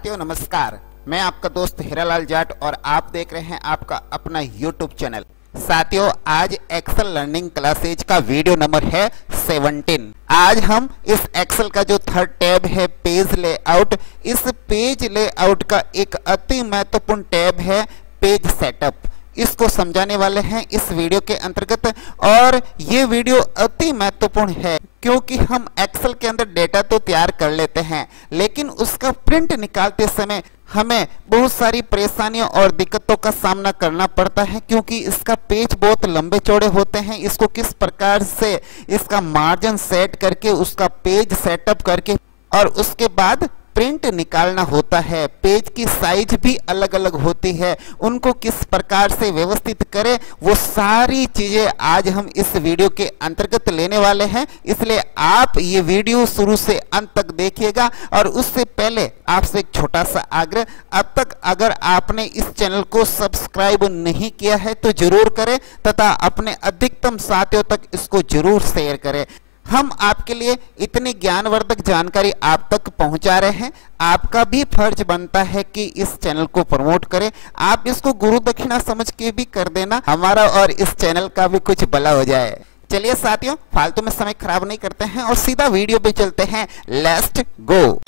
साथियों नमस्कार, मैं आपका दोस्त हीरालाल जाट और आप देख रहे हैं आपका अपना YouTube चैनल। साथियों आज एक्सेल लर्निंग क्लासेज का वीडियो नंबर है 17। आज हम इस एक्सेल का जो थर्ड टैब है पेज लेआउट, इस पेज लेआउट का एक अति महत्वपूर्ण टैब है पेज सेटअप, इसको समझाने वाले हैं इस वीडियो के अंतर्गत। और ये वीडियो अति महत्वपूर्ण है क्योंकि हम एक्सेल के अंदर डेटा तो तैयार कर लेते हैं, लेकिन उसका प्रिंट निकालते समय हमें बहुत सारी परेशानियों और दिक्कतों का सामना करना पड़ता है, क्योंकि इसका पेज बहुत लंबे चौड़े होते हैं। इसको किस प्रकार से इसका मार्जिन सेट करके उसका पेज सेटअप करके और उसके बाद प्रिंट निकालना होता है। पेज की साइज भी अलग अलग होती है, उनको किस प्रकार से व्यवस्थित करें वो सारी चीजें आज हम इस वीडियो के अंतर्गत लेने वाले हैं। इसलिए आप ये वीडियो शुरू से अंत तक देखिएगा। और उससे पहले आपसे एक छोटा सा आग्रह, अब तक अगर आपने इस चैनल को सब्सक्राइब नहीं किया है तो जरूर करें तथा अपने अधिकतम साथियों तक इसको जरूर शेयर करें। हम आपके लिए इतनी ज्ञानवर्धक जानकारी आप तक पहुंचा रहे हैं, आपका भी फर्ज बनता है कि इस चैनल को प्रमोट करें। आप इसको गुरु दक्षिणा समझ के भी कर देना, हमारा और इस चैनल का भी कुछ भला हो जाए। चलिए साथियों फालतू में समय खराब नहीं करते हैं और सीधा वीडियो पे चलते हैं। Let's go.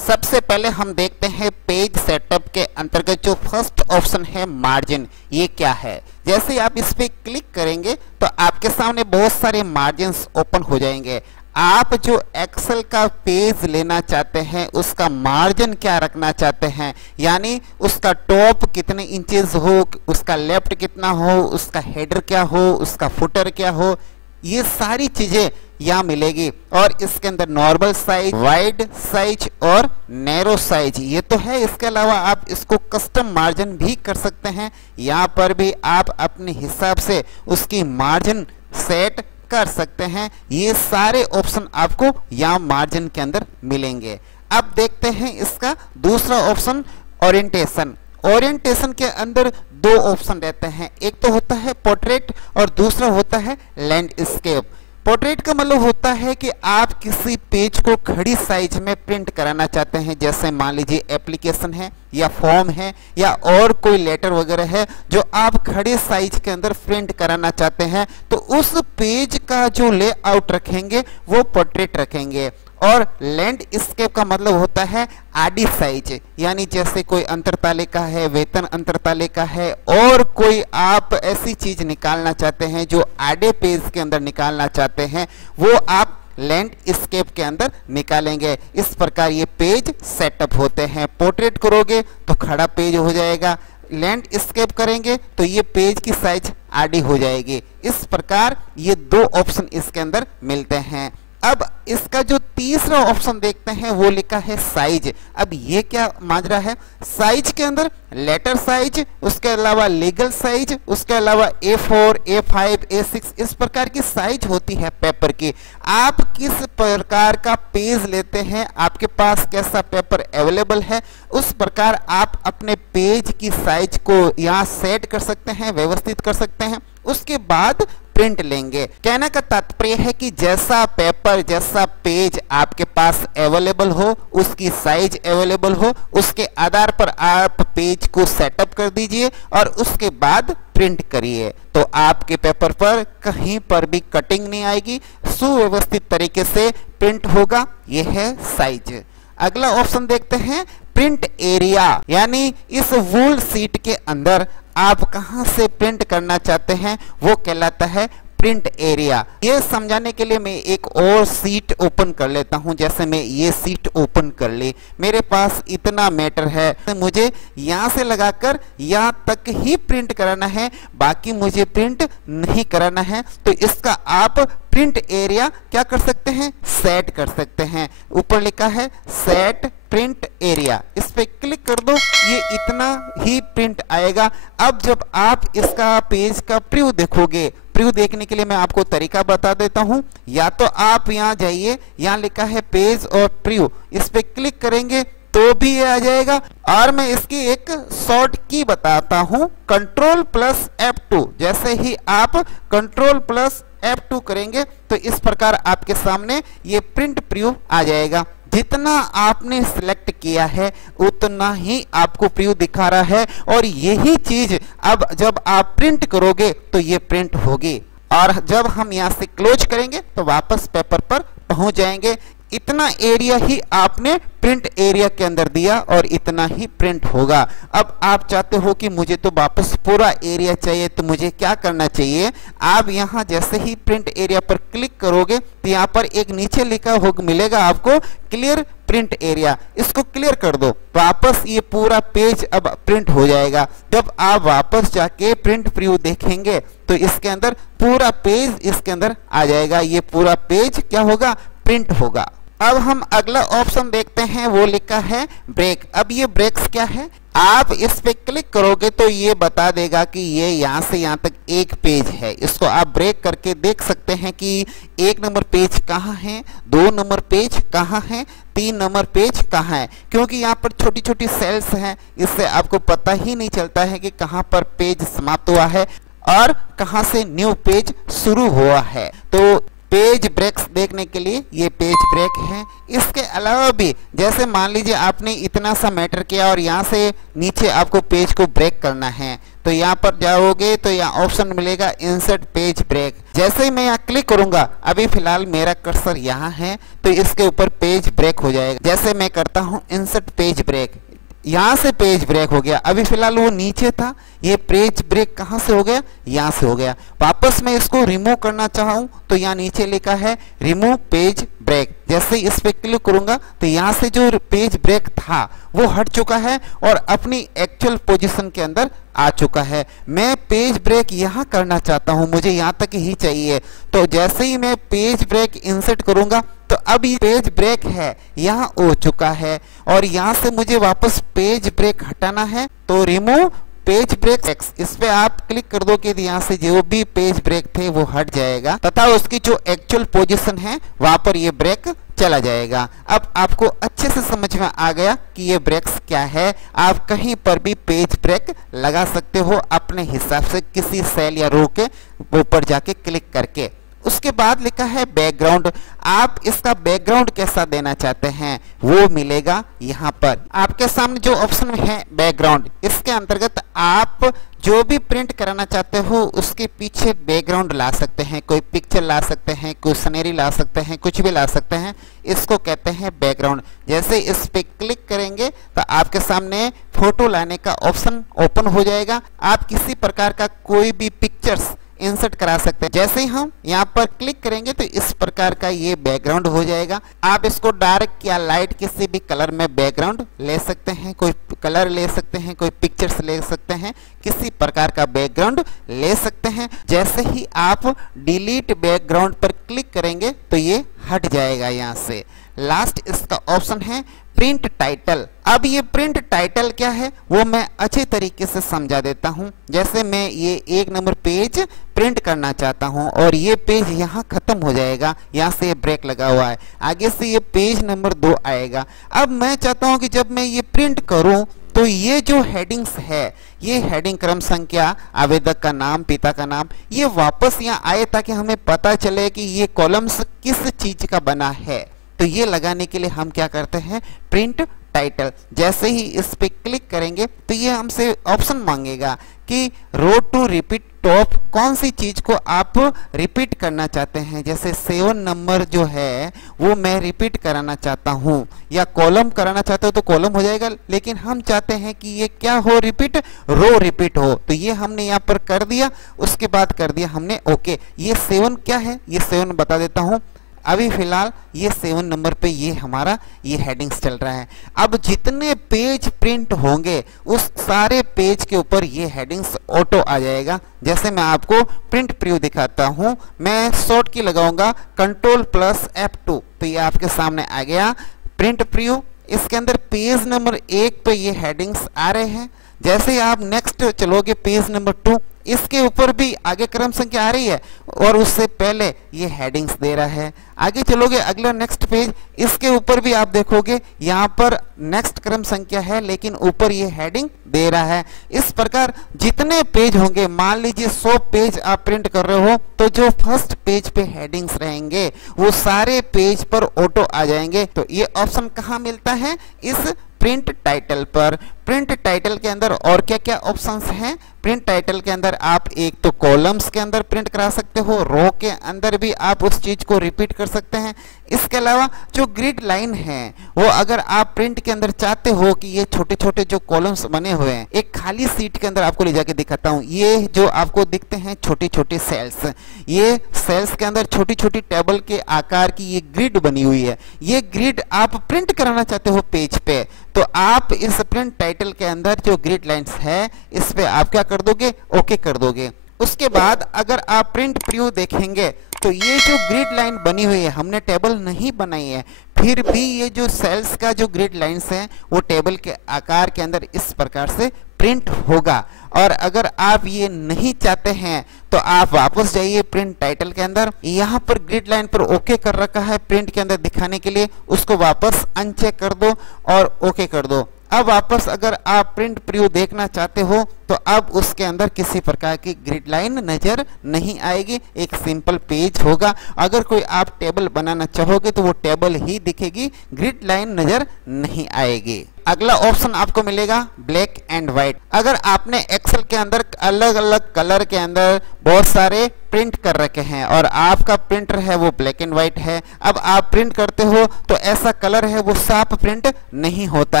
सबसे पहले हम देखते हैं पेज सेटअप के अंतर्गत जो फर्स्ट ऑप्शन है मार्जिन, ये क्या है। जैसे आप इस पे क्लिक करेंगे तो आपके सामने बहुत सारे मार्जिन्स ओपन हो जाएंगे। आप जो एक्सेल का पेज लेना चाहते हैं उसका मार्जिन क्या रखना चाहते हैं, यानी उसका टॉप कितने इंचेस हो, उसका लेफ्ट कितना हो, उसका हेडर क्या हो, उसका फुटर क्या हो, ये सारी चीजें यहाँ मिलेगी। और इसके अंदर नॉर्मल साइज, वाइड साइज और नैरो साइज ये तो है। इसके अलावा आप इसको कस्टम मार्जिन भी कर सकते हैं, यहाँ पर भी आप अपने हिसाब से उसकी मार्जिन सेट कर सकते हैं। ये सारे ऑप्शन आपको यहाँ मार्जिन के अंदर मिलेंगे। अब देखते हैं इसका दूसरा ऑप्शन ओरिएंटेशन। ओरिएंटेशन के अंदर दो ऑप्शन रहते हैं, एक तो होता है पोर्ट्रेट और दूसरा होता है लैंडस्केप। पोर्ट्रेट का मतलब होता है कि आप किसी पेज को खड़ी साइज में प्रिंट कराना चाहते हैं, जैसे मान लीजिए एप्लीकेशन है या फॉर्म है या और कोई लेटर वगैरह है जो आप खड़े साइज के अंदर प्रिंट कराना चाहते हैं, तो उस पेज का जो लेआउट रखेंगे वो पोर्ट्रेट रखेंगे। और लैंडस्केप का मतलब होता है आडी साइज, यानी जैसे कोई अंतरतालिका है, वेतन अंतरतालिका है और कोई आप ऐसी चीज निकालना चाहते हैं जो आडे पेज के अंदर निकालना चाहते हैं, वो आप लैंडस्केप के अंदर निकालेंगे। इस प्रकार ये पेज सेटअप होते हैं। पोर्ट्रेट करोगे तो खड़ा पेज हो जाएगा, लैंडस्केप करेंगे तो ये पेज की साइज आडी हो जाएगी। इस प्रकार ये दो ऑप्शन इसके अंदर मिलते हैं। अब इसका जो तीसरा ऑप्शन देखते हैं वो लिखा है साइज। अब ये क्या माजरा है, साइज के अंदर लेटर साइज, उसके अलावा लीगल साइज, उसके अलावा A4, A5, A6 इस प्रकार की साइज होती है पेपर की। आप किस प्रकार का पेज लेते हैं, आपके पास कैसा पेपर अवेलेबल है, उस प्रकार आप अपने पेज की साइज को यहाँ सेट कर सकते हैं, व्यवस्थित कर सकते हैं। उसके बाद प्रिंट लेंगे। कहने का तात्पर्य है कि जैसा पेपर, जैसा पेज आपके पास अवेलेबल हो, उसकी साइज अवेलेबल हो, उसके आधार पर आप पेज को सेटअप कर दीजिए और उसके बाद प्रिंट करिए, तो आपके पेपर पर कहीं पर भी कटिंग नहीं आएगी, सुव्यवस्थित तरीके से प्रिंट होगा। यह है साइज। अगला ऑप्शन देखते हैं प्रिंट एरिया, यानी इस वूल सीट के अंदर आप कहां से प्रिंट करना चाहते हैं वो कहलाता है प्रिंट एरिया। ये समझाने के लिए मैं एक और सीट ओपन कर लेता हूं। जैसे मैं ये सीट ओपन कर ली, मेरे पास इतना मैटर है, मुझे यहां से लगाकर यहां तक ही प्रिंट कराना है, बाकी मुझे प्रिंट नहीं कराना है। तो इसका आप प्रिंट एरिया क्या कर सकते हैं, सेट कर सकते हैं। ऊपर लिखा है सेट प्रिंट एरिया, इस पे क्लिक कर दो, ये इतना ही प्रिंट आएगा। अब जब आप इसका पेज का प्रीव्यू देखोगे, प्रीव्यू देखने के लिए मैं आपको तरीका बता देता हूं। या तो आप यहां जाइए, यहां लिखा है पेज और प्रीव्यू, इस पे क्लिक करेंगे तो भी ये आ जाएगा। और मैं इसकी एक शॉर्ट की बताता हूं, कंट्रोल प्लस F2। जैसे ही आप कंट्रोल प्लस F2 करेंगे तो इस प्रकार आपके सामने ये प्रिंट प्रीव्यू आ जाएगा। जितना आपने सिलेक्ट किया है उतना ही आपको प्रीव्यू दिखा रहा है, और यही चीज अब जब आप प्रिंट करोगे तो ये प्रिंट होगी। और जब हम यहाँ से क्लोज करेंगे तो वापस पेपर पर पहुंच जाएंगे। इतना एरिया ही आपने प्रिंट एरिया के अंदर दिया और इतना ही प्रिंट होगा। अब आप चाहते हो कि मुझे तो वापस पूरा एरिया चाहिए, तो मुझे क्या करना चाहिए, आप यहाँ जैसे ही प्रिंट एरिया पर क्लिक करोगे तो यहाँ पर एक नीचे लिखा होगा, मिलेगा आपको क्लियर प्रिंट एरिया। इसको क्लियर कर दो, वापस ये पूरा पेज अब प्रिंट हो जाएगा। जब आप वापस जाके प्रिंट प्रीव्यू देखेंगे तो इसके अंदर पूरा पेज इसके अंदर आ जाएगा। ये पूरा पेज क्या होगा, प्रिंट होगा। अब हम अगला ऑप्शन देखते हैं, वो लिखा है ब्रेक। अब ये ब्रेक्स क्या है, आप इस पे क्लिक करोगे तो ये बता देगा कि ये यहाँ से यहाँ तक एक पेज है। इसको आप ब्रेक करके देख सकते हैं कि 1 नंबर पेज कहाँ है, 2 नंबर पेज कहाँ है, 3 नंबर पेज कहाँ है। क्योंकि यहाँ पर छोटी छोटी सेल्स हैं, इससे आपको पता ही नहीं चलता है कि कहाँ पर पेज समाप्त हुआ है और कहाँ से न्यू पेज शुरू हुआ है। तो पेज ब्रेक्स देखने के लिए ये पेज ब्रेक है। इसके अलावा भी जैसे मान लीजिए आपने इतना सा मैटर किया और यहाँ से नीचे आपको पेज को ब्रेक करना है, तो यहाँ पर जाओगे तो यहाँ ऑप्शन मिलेगा इंसर्ट पेज ब्रेक। जैसे ही मैं यहाँ क्लिक करूंगा, अभी फिलहाल मेरा कर्सर यहाँ है तो इसके ऊपर पेज ब्रेक हो जाएगा। जैसे मैं करता हूँ इंसर्ट पेज ब्रेक, यहाँ से पेज ब्रेक हो गया। अभी फिलहाल वो नीचे था, ये पेज ब्रेक कहाँ से हो गया, यहाँ से हो गया। वापस मैं इसको रिमूव करना चाहूँ तो यहाँ नीचे लिखा है रिमूव पेज ब्रेक। जैसे ही इस पे क्लिक करूंगा तो यहाँ से जो पेज ब्रेक था वो हट चुका है और अपनी एक्चुअल पोजीशन के अंदर आ चुका है। मैं पेज ब्रेक यहाँ करना चाहता हूँ, मुझे यहाँ तक ही चाहिए। तो जैसे ही मैं पेज ब्रेक इंसर्ट करूंगा तो अब ये पेज ब्रेक है यहाँ हो चुका है, और यहाँ से मुझे वापस पेज ब्रेक हटाना है तो रिमूव पेज ब्रेक, इस पे आप क्लिक कर दो कि यहाँ से जो भी पेज ब्रेक थे वो हट जाएगा तथा उसकी जो एक्चुअल पोजीशन है वहां पर ये ब्रेक चला जाएगा। अब आपको अच्छे से समझ में आ गया कि ये ब्रेक्स क्या है। आप कहीं पर भी पेज ब्रेक लगा सकते हो अपने हिसाब से, किसी सेल या रो के ऊपर जाके क्लिक करके। उसके बाद लिखा है बैकग्राउंड। आप इसका बैकग्राउंड कैसा देना चाहते हैं वो मिलेगा यहाँ पर। आपके सामने जो ऑप्शन है बैकग्राउंड, इसके अंतर्गत आप जो भी प्रिंट कराना चाहते हो उसके पीछे बैकग्राउंड ला सकते हैं। कोई पिक्चर ला सकते हैं, कोई सीनरी ला सकते हैं, कुछ भी ला सकते हैं, इसको कहते हैं बैकग्राउंड। जैसे इस पे क्लिक करेंगे तो आपके सामने फोटो लाने का ऑप्शन ओपन हो जाएगा। आप किसी प्रकार का कोई भी पिक्चर्स इंसर्ट करा सकते हैं। जैसे ही हम यहाँ पर क्लिक करेंगे तो इस प्रकार का ये बैकग्राउंड हो जाएगा। आप इसको डार्क या लाइट किसी भी कलर में बैकग्राउंड ले सकते हैं, कोई कलर ले सकते हैं, कोई पिक्चर्स ले सकते हैं, किसी प्रकार का बैकग्राउंड ले सकते हैं। जैसे ही आप डिलीट बैकग्राउंड पर क्लिक करेंगे तो ये हट जाएगा। यहाँ से लास्ट इसका ऑप्शन है प्रिंट टाइटल। अब ये प्रिंट टाइटल क्या है वो मैं अच्छे तरीके से समझा देता हूं। जैसे मैं ये 1 नंबर पेज प्रिंट करना चाहता हूं और ये पेज यहाँ खत्म हो जाएगा, यहाँ से ये ब्रेक लगा हुआ है, आगे से ये पेज नंबर 2 आएगा। अब मैं चाहता हूं कि जब मैं ये प्रिंट करूं तो ये जो हेडिंग्स है, ये हेडिंग क्रम संख्या, आवेदक का नाम, पिता का नाम, ये वापस यहाँ आए ताकि हमें पता चले कि ये कॉलम्स किस चीज का बना है। तो ये लगाने के लिए हम क्या करते हैं, प्रिंट टाइटल। जैसे ही इस पे क्लिक करेंगे तो ये हमसे ऑप्शन मांगेगा कि रो टू रिपीट टॉप, कौन सी चीज को आप रिपीट करना चाहते हैं। जैसे 7 नंबर जो है वो मैं रिपीट कराना चाहता हूँ, या कॉलम कराना चाहते हो तो कॉलम हो जाएगा, लेकिन हम चाहते हैं कि ये क्या हो, रिपीट, रो रिपीट हो। तो ये हमने यहाँ पर कर दिया, उसके बाद कर दिया हमने ओके। ये 7 क्या है, ये 7 बता देता हूँ। अभी फिलहाल ये 7 नंबर पे ये हमारा ये हेडिंग्स चल रहा है। अब जितने पेज प्रिंट होंगे उस सारे पेज के ऊपर ये हेडिंग्स ऑटो आ जाएगा। जैसे मैं आपको प्रिंट प्रीव्यू दिखाता हूँ, मैं शॉर्ट की लगाऊंगा कंट्रोल प्लस F2 तो ये आपके सामने आ गया प्रिंट प्रीव्यू। इसके अंदर पेज नंबर 1 पे ये हेडिंग्स आ रहे हैं। जैसे आप नेक्स्ट चलोगे पेज नंबर 2, इसके ऊपर भी आगे क्रम संख्या आ रही है और उससे पहले ये हेडिंग्स दे रहा है। आगे चलोगे अगला नेक्स्ट पेज, इसके ऊपर भी आप देखोगे यहाँ पर नेक्स्ट क्रम संख्या है लेकिन ऊपर ये हेडिंग दे रहा है। इस प्रकार जितने पेज होंगे, मान लीजिए 100 पेज आप प्रिंट कर रहे हो, तो जो फर्स्ट पेज पे हेडिंग्स रहेंगे वो सारे पेज पर ऑटो आ जाएंगे। तो ये ऑप्शन कहाँ मिलता है? इस प्रिंट टाइटल पर। प्रिंट टाइटल के अंदर और क्या क्या ऑप्शंस हैं? प्रिंट टाइटल के अंदर आप एक तो कॉलम्स के अंदर प्रिंट करा सकते हो, रो के अंदर भी आप उस चीज को रिपीट कर सकते हैं। इसके अलावा जो ग्रिड लाइन है वो अगर आप प्रिंट के अंदर चाहते हो कि ये छोटे छोटे जो कॉलम्स बने हुए हैं, एक खाली सीट के अंदर आपको ले जाके दिखाता हूँ। ये जो आपको दिखते हैं छोटे छोटे सेल्स, ये सेल्स के अंदर छोटी छोटी टेबल के आकार की ये ग्रिड बनी हुई है। ये ग्रिड आप प्रिंट कराना चाहते हो पेज पे, तो आप इस प्रिंट टाइटल के अंदर जो ग्रिड लाइंस है इस पे आप क्या कर दोगे? ओके कर दोगे। उसके बाद अगर आप प्रिंट प्रीव्यू देखेंगे तो ये जो ग्रिड लाइन बनी हुई है, हमने टेबल नहीं बनाई है, फिर भी ये जो सेल्स का जो ग्रिड लाइंस है वो टेबल के आकार के अंदर इस प्रकार से प्रिंट होगा। और अगर आप ये नहीं चाहते हैं तो आप वापस जाइए प्रिंट टाइटल के अंदर, यहाँ पर ग्रिड लाइन पर ओके कर रखा है प्रिंट के अंदर दिखाने के लिए, उसको वापस अनचेक कर दो और ओके कर दो। अब वापस अगर आप प्रिंट प्रीव्यू देखना चाहते हो तो अब उसके अंदर किसी प्रकार की ग्रिड लाइन नजर नहीं आएगी, एक सिंपल पेज होगा। अगर कोई आप टेबल बनाना चाहोगे तो वो टेबल ही दिखेगी, ग्रिड लाइन नजर नहीं आएगी। अगला ऑप्शन आपको मिलेगा ब्लैक एंड व्हाइट। अगर आपने एक्सेल के अंदर अलग अलग कलर के अंदर बहुत सारे प्रिंट कर रखे हैं और आपका प्रिंटर है वो ब्लैक एंड व्हाइट है, अब आप प्रिंट करते हो तो ऐसा कलर है वो साफ प्रिंट नहीं होता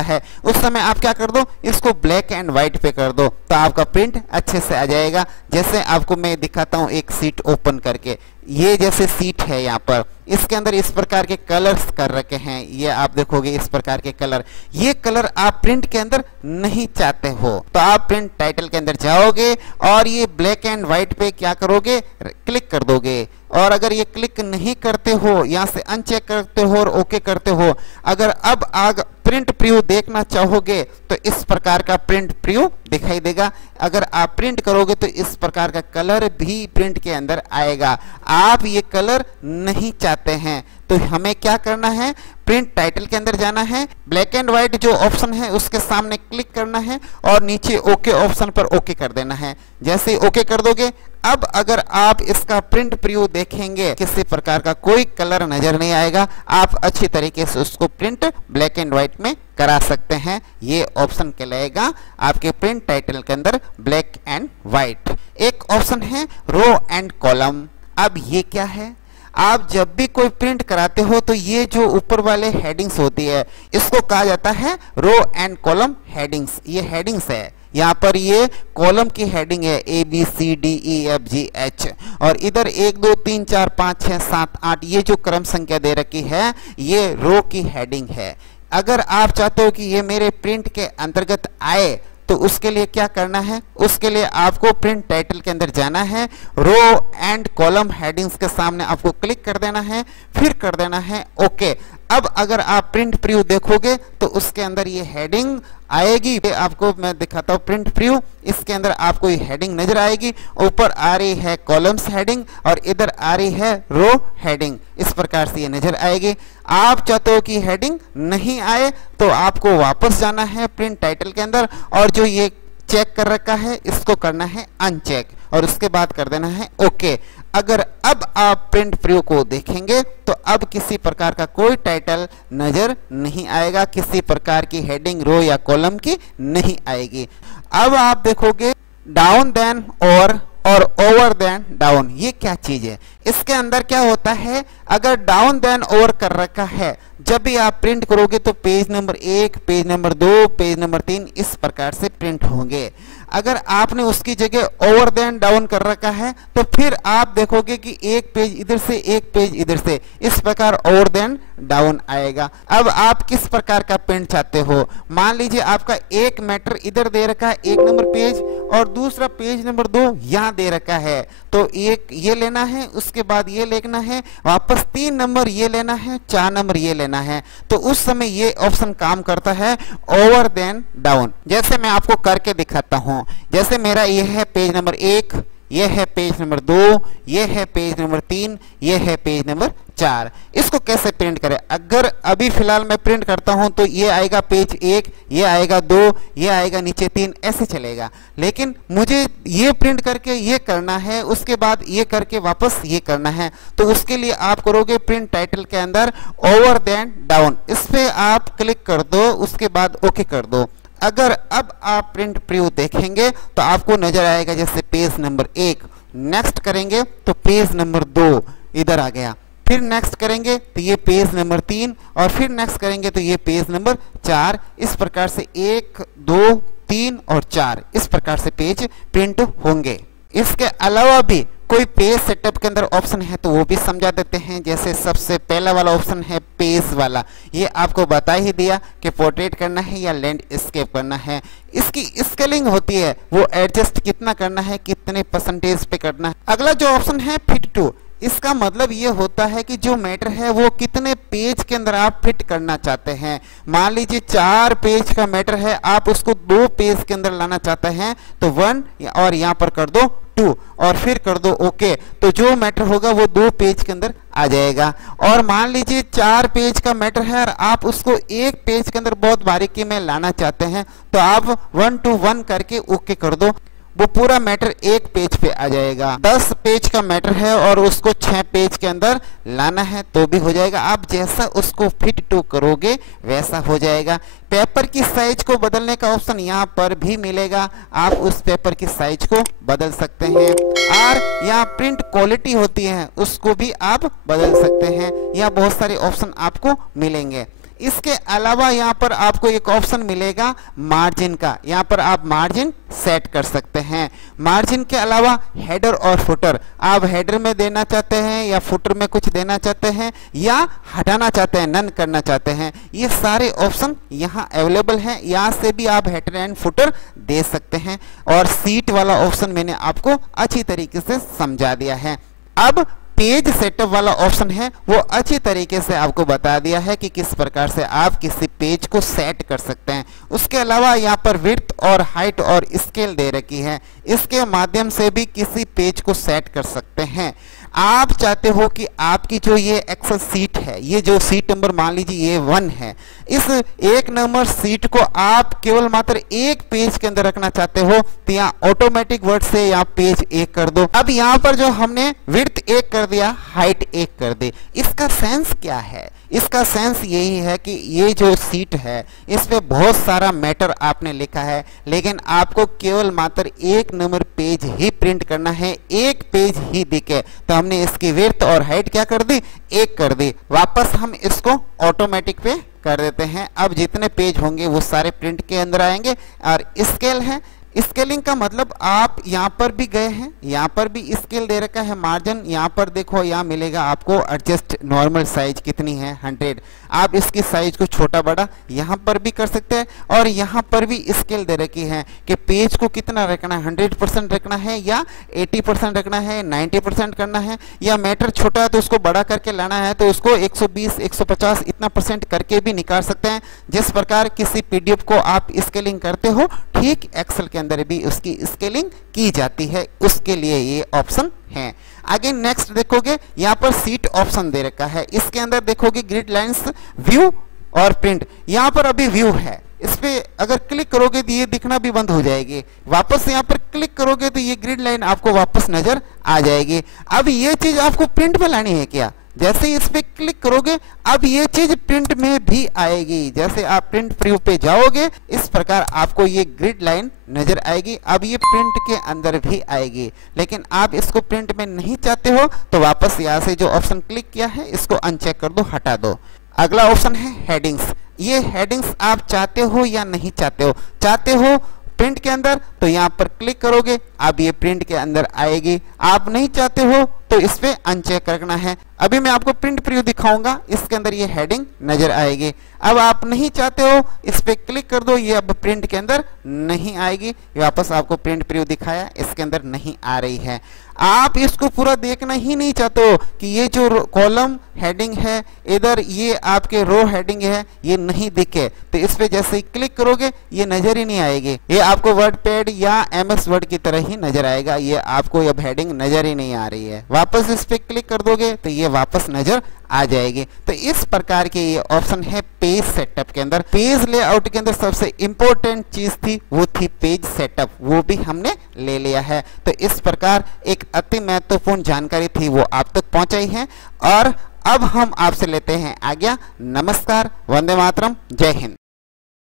है, उस समय आप क्या कर दो? इसको ब्लैक एंड व्हाइट पे कर दो तो आपका प्रिंट अच्छे से आ जाएगा। जैसे आपको मैं दिखाता हूँ एक सीट ओपन करके, ये जैसे सीट है यहाँ पर, इसके अंदर इस प्रकार के कलर्स कर रखे हैं, ये आप देखोगे इस प्रकार के कलर। ये कलर आप प्रिंट के अंदर नहीं चाहते हो तो आप प्रिंट टाइटल के अंदर जाओगे और ये ब्लैक एंड व्हाइट पे क्या करोगे? क्लिक कर दोगे। और अगर ये क्लिक नहीं करते हो, यहाँ से अनचेक करते हो और ओके करते हो, अगर अब आग प्रिंट प्रीव्यू देखना चाहोगे तो इस प्रकार का प्रिंट प्रीव्यू दिखाई देगा। अगर आप प्रिंट करोगे तो इस प्रकार का कलर भी प्रिंट के अंदर आएगा। आप ये कलर नहीं चाहते हैं तो हमें क्या करना है? प्रिंट टाइटल के अंदर जाना है, ब्लैक एंड व्हाइट जो ऑप्शन है उसके सामने क्लिक करना है और नीचे ओके ऑप्शन पर ओके कर देना है। जैसे ही ओके कर दोगे, अब अगर आप इसका प्रिंट प्रीव्यू देखेंगे किसी प्रकार का कोई कलर नजर नहीं आएगा, आप अच्छी तरीके से उसको प्रिंट ब्लैक एंड व्हाइट में करा सकते हैं। ये ऑप्शन कहलाएगा आपके प्रिंट टाइटल के अंदर ब्लैक एंड व्हाइट। एक ऑप्शन है रो एंड कॉलम। अब ये क्या है? आप जब भी कोई प्रिंट कराते हो तो ये जो ऊपर वाले हेडिंग्स होती है इसको कहा जाता है रो एंड कॉलम हेडिंग्स। ये हेडिंग्स है, यहाँ पर ये कॉलम की हेडिंग है ABCDEFGH और इधर 1 2 3 4 5 6 7 8 ये जो क्रम संख्या दे रखी है ये रो की हेडिंग है। अगर आप चाहते हो कि ये मेरे प्रिंट के अंतर्गत आए तो उसके लिए क्या करना है? उसके लिए आपको प्रिंट टाइटल के अंदर जाना है, रो एंड कॉलम हेडिंग्स के सामने आपको क्लिक कर देना है, फिर कर देना है ओके। अब अगर आप प्रिंट प्रीव्यू देखोगे तो उसके अंदर ये हेडिंग आएगी। आपको मैं दिखाता हूँ प्रिंट प्रीव्यू, इसके अंदर आपको ये हेडिंग नजर आएगी। ऊपर आ रही है कॉलम्स हेडिंग और इधर आ रही है रो हेडिंग, इस प्रकार से ये नजर आएगी। आप चाहते हो कि हेडिंग नहीं आए तो आपको वापस जाना है प्रिंट टाइटल के अंदर और जो ये चेक कर रखा है इसको करना है अनचेक और उसके बाद कर देना है ओके। अगर अब आप प्रिंट प्रीव्यू को देखेंगे तो अब किसी प्रकार का कोई टाइटल नजर नहीं आएगा, किसी प्रकार की हेडिंग रो या कॉलम की नहीं आएगी। अब आप देखोगे डाउन देन और ओवर देन डाउन, ये क्या चीज है? इसके अंदर क्या होता है? अगर डाउन देन ओवर कर रखा है, जब भी आप प्रिंट करोगे तो page number 1, page number 2, page number 3 इस प्रकार से प्रिंट होंगे। अगर आपने उसकी जगह ओवर देन डाउन कर रखा है तो फिर आप देखोगे कि एक पेज इधर से एक पेज इधर से, इस प्रकार ओवर देन डाउन आएगा। अब आप किस प्रकार का प्रिंट चाहते हो? मान लीजिए आपका एक मैटर इधर दे रखा है 1 नंबर पेज और दूसरा पेज नंबर 2 यहाँ दे रखा है, तो एक ये लेना है, उसके बाद ये लेना है, वापस 3 नंबर ये लेना है, 4 नंबर ये लेना है। तो उस समय ये ऑप्शन काम करता है ओवर देन डाउन। जैसे मैं आपको करके दिखाता हूं, जैसे मेरा ये है पेज नंबर 1, ये है पेज नंबर 2, ये है पेज नंबर 3, ये है पेज नंबर 4। इसको कैसे प्रिंट करें? अगर अभी फिलहाल मैं प्रिंट करता हूं तो ये आएगा पेज 1, ये आएगा 2, ये आएगा नीचे 3, ऐसे चलेगा। लेकिन मुझे ये प्रिंट करके ये करना है, उसके बाद ये करके वापस ये करना है, तो उसके लिए आप करोगे प्रिंट टाइटल के अंदर ओवर देन डाउन, इस पे आप क्लिक कर दो, उसके बाद ओके कर दो। अगर अब आप प्रिंट प्रीव्यू देखेंगे तो आपको नजर आएगा जैसे पेज नंबर 1, नेक्स्ट करेंगे तो पेज नंबर 2 इधर आ गया, फिर नेक्स्ट करेंगे तो ये पेज नंबर 3 और फिर नेक्स्ट करेंगे तो ये पेज नंबर 4। इस प्रकार से 1, 2, 3 और 4 इस प्रकार से पेज प्रिंट होंगे। इसके अलावा भी कोई पेज सेटअप के अंदर ऑप्शन है तो वो भी समझा देते हैं। जैसे सबसे पहला वाला ऑप्शन है पेज वाला, ये आपको बता ही दिया कि पोर्ट्रेट करना है या लैंडस्केप करना है। इसकी स्केलिंग होती है, वो एडजस्ट कितना करना है, कितने परसेंटेज पे करना है। अगला जो ऑप्शन है फिट टू, इसका मतलब ये होता है कि जो मैटर है वो कितने पेज के अंदर आप फिट करना चाहते हैं। मान लीजिए 4 पेज का मैटर है, आप उसको 2 पेज के अंदर लाना चाहते हैं तो 1 और यहाँ पर कर दो 2 और फिर कर दो ओके, तो जो मैटर होगा वो 2 पेज के अंदर आ जाएगा। और मान लीजिए 4 पेज का मैटर है और आप उसको 1 पेज के अंदर बहुत बारीकी में लाना चाहते हैं तो आप 1 to 1 करके ओके कर दो, वो पूरा मैटर 1 पेज पे आ जाएगा। 10 पेज का मैटर है और उसको 6 पेज के अंदर लाना है तो भी हो जाएगा। आप जैसा उसको फिट टू करोगे वैसा हो जाएगा। पेपर की साइज को बदलने का ऑप्शन यहाँ पर भी मिलेगा, आप उस पेपर की साइज को बदल सकते हैं। और यहाँ प्रिंट क्वालिटी होती है उसको भी आप बदल सकते हैं। यहाँ बहुत सारे ऑप्शन आपको मिलेंगे। इसके अलावा यहाँ पर आपको एक ऑप्शन मिलेगा मार्जिन का, यहाँ पर आप मार्जिन सेट कर सकते हैं। मार्जिन के अलावा हेडर और फुटर, आप हेडर में देना चाहते हैं या फुटर में कुछ देना चाहते हैं या हटाना चाहते हैं, नन करना चाहते हैं, ये सारे ऑप्शन यहाँ अवेलेबल हैं। यहाँ से भी आप हेडर एंड फुटर दे सकते हैं। और सीट वाला ऑप्शन मैंने आपको अच्छी तरीके से समझा दिया है। अब पेज सेटअप वाला ऑप्शन है वो अच्छी तरीके से आपको बता दिया है कि किस प्रकार से आप किसी पेज को सेट कर सकते हैं। उसके अलावा यहाँ पर विड्थ और हाइट और स्केल दे रखी है, इसके माध्यम से भी किसी पेज को सेट कर सकते हैं। आप चाहते हो कि आपकी जो ये एक्सेल सीट है, ये जो सीट नंबर मान लीजिए ये 1 है, इस 1 नंबर सीट को आप केवल मात्र 1 पेज के अंदर रखना चाहते हो तो यहाँ ऑटोमेटिक वर्ड से यहाँ पेज 1 कर दो। अब यहाँ पर जो हमने विड्थ 1 कर दिया, हाइट 1 कर दे, इसका सेंस क्या है? इसका सेंस यही है कि ये जो सीट है इस पे बहुत सारा मैटर आपने लिखा है, लेकिन आपको केवल मात्र 1 नंबर पेज ही प्रिंट करना है, 1 पेज ही दिखे, तो हमने इसकी विड्थ और हाइट क्या कर दी, 1 कर दी। वापस हम इसको ऑटोमेटिक पे कर देते हैं। अब जितने पेज होंगे वो सारे प्रिंट के अंदर आएंगे। और स्केल है, स्केलिंग का मतलब आप यहाँ पर भी गए हैं, यहाँ पर भी स्केल दे रखा है। मार्जिन यहाँ पर देखो, यहाँ मिलेगा आपको एडजस्ट नॉर्मल साइज कितनी है 100, आप इसकी साइज को छोटा बड़ा यहाँ पर भी कर सकते हैं। और यहाँ पर भी स्केल दे रखी है कि पेज को कितना रखना है, 100% रखना है या 80% रखना है, 90% करना है, या मैटर छोटा है तो उसको बड़ा करके लाना है तो उसको 120, 150 इतना % करके भी निकाल सकते हैं। जिस प्रकार किसी PDF को आप स्केलिंग करते हो ठीक एक्सेल के अंदर भी उसकी स्केलिंग की जाती है, उसके लिए ये ऑप्शन है। आगे नेक्स्ट देखोगे यहाँ पर सीट ऑप्शन दे रखा है, इसके अंदर देखोगे ग्रिड लाइंस, व्यू और प्रिंट। यहाँ पर अभी व्यू है, इस पे अगर क्लिक करोगे तो ये दिखना भी बंद हो जाएगी। वापस यहाँ पर क्लिक करोगे तो ये ग्रिड लाइन आपको वापस नजर आ जाएगी। अब ये चीज आपको प्रिंट में लानी है क्या? जैसे ही इस पे क्लिक करोगे अब ये चीज प्रिंट में भी आएगी। जैसे आप प्रिंट प्रीव्यू पे जाओगे इस प्रकार आपको ये ग्रिड लाइन नजर आएगी। अब ये प्रिंट के अंदर भी आएगी, लेकिन आप इसको प्रिंट में नहीं चाहते हो तो वापस यहाँ से जो ऑप्शन क्लिक किया है इसको अनचेक कर दो, हटा दो। अगला ऑप्शन है हेडिंग्स। ये हेडिंग्स आप चाहते हो या नहीं चाहते हो। चाहते हो प्रिंट के अंदर तो यहाँ पर क्लिक करोगे, अब ये प्रिंट के अंदर आएगी। आप नहीं चाहते हो तो इस पे अनचेक रखना है। अभी मैं आपको प्रिंट प्रीव्यू दिखाऊंगा, इसके अंदर ये हेडिंग नजर आएगी। अब आप नहीं चाहते हो, इस पे क्लिक कर दो, ये अब प्रिंट के अंदर नहीं आएगी। वापस आपको प्रिंट प्रीव्यू दिखाया, इसके अंदर नहीं आ रही है। आप इसको पूरा देखना ही नहीं चाहते हो कि ये जो कॉलम हेडिंग है, इधर ये आपके रो हेडिंग है, ये नहीं दिखे, तो इस पे जैसे ही क्लिक करोगे ये नजर ही नहीं आएगी। ये आपको वर्ड पैड या MS वर्ड की तरह ही नजर आएगा, ये आपको अब हेडिंग नजर ही नहीं आ रही है। वापस इस पे क्लिक कर दोगे तो ये वापस नजर आ जाएगी। तो इस प्रकार के ये ऑप्शन है पेज सेटअप के अंदर। पेज लेआउट के अंदर सबसे इंपॉर्टेंट चीज थी, वो थी पेज सेटअप, वो भी हमने ले लिया है। तो इस प्रकार एक अति महत्वपूर्ण जानकारी थी वो आप तक पहुंचाई है। और अब हम आपसे लेते हैं आज्ञा। नमस्कार, वंदे मातरम, जय हिंद।